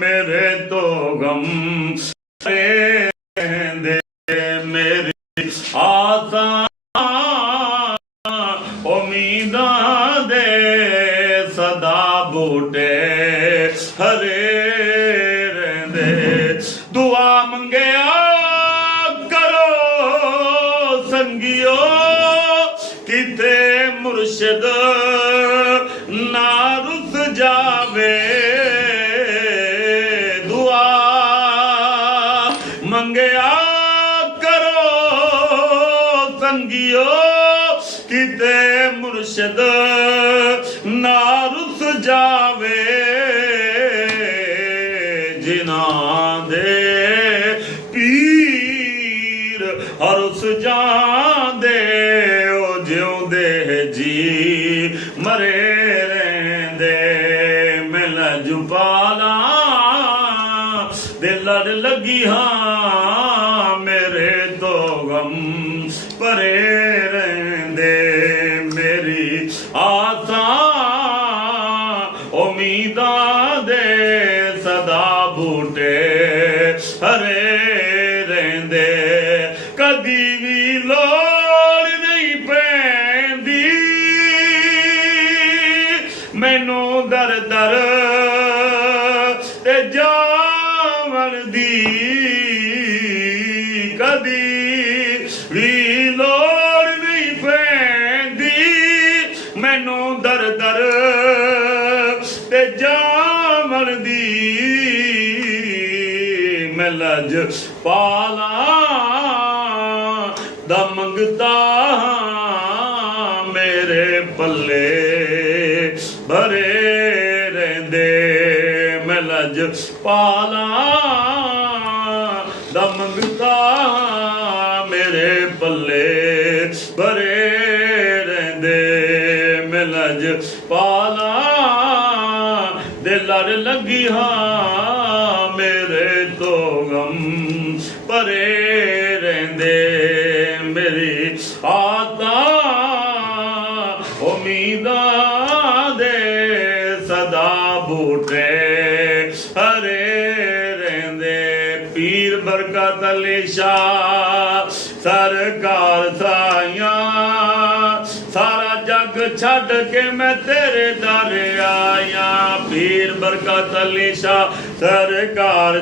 मेरे तो गम दे मेरी आसा उम्मीदा दे सदा बूटे हरे रहंदे दुआ मंगया करो संगियो किते मुर्शिद ना रुस जावे दुआ मंगया करो संगियो किते मुर्शिद ना रुस जावे जिना दे पीर हरुस जांदे ओ जिउंदे जी मरे रहंदे मिल जुबाला दिल लड़ लगी हाँ मेरे तो गम परे रहंदे मेरी आसा उम्मीदा दे सदा बूटे हरे रहंदे कदी भी लोड़ नहीं पैंदी मैनू दर दर ते जावन दी कदी भी लोड़ नहीं पैंदी मैनू दर दर ते जावन दी मैं लज पाला दा मंगदा मेरे पल्ले भरे रहंदे मैं लज पाला दा मंगदा मेरे पल्ले भरे रहंदे मैं लज पाला दे लड़ लगी हाँ मेरे तो गम परे रहंदे मेरी आता उम्मीदा दे सदा बूटे हरे रहंदे पीर बरकत अली शाह सरकार साइया सारा जग छड़ के मैं तेरे दर आया पीर बरकत अली शाह सरकार